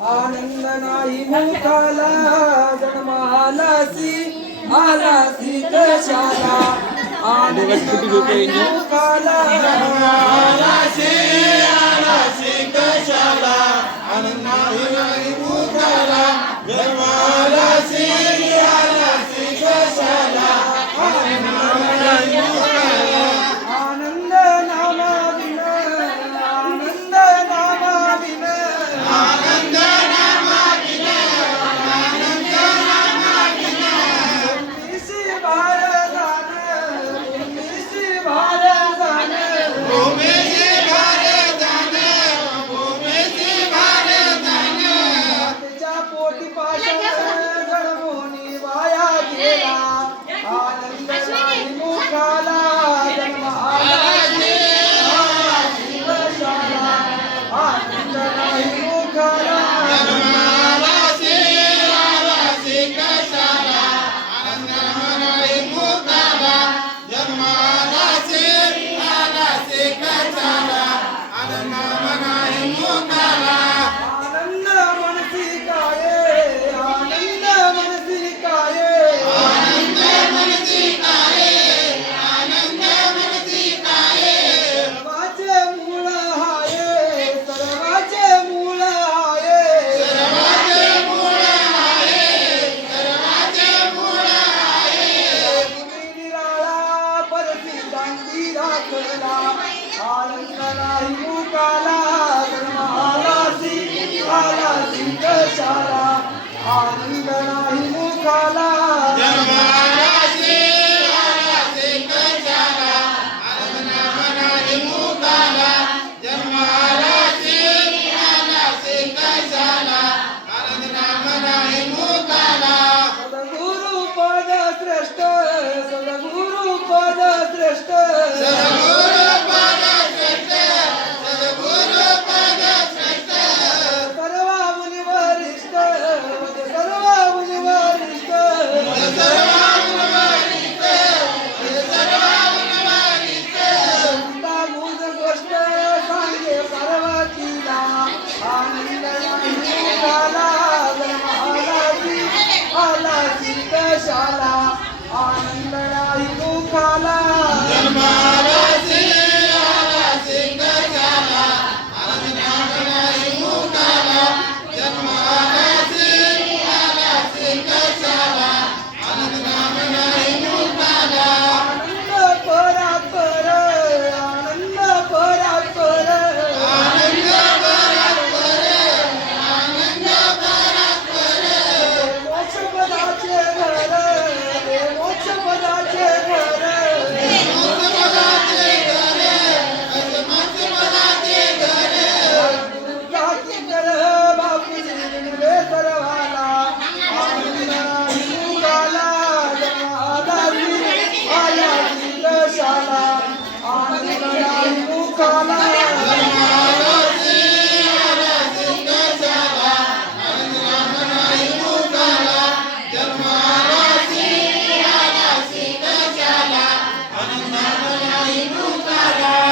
आनंद नाही मुखाला जन्मालासी आलासी कशाला आनंद नाही मुखाला जन्मालासी आलासी कशाला आनंद नाही मुखाला जन्मालासी राखला आनंद नाही मुकाला जन्म आलासी कशाला आनंद नाही मुकाला सद्गुरु पद श्रेष्ठ सद्गुरु Será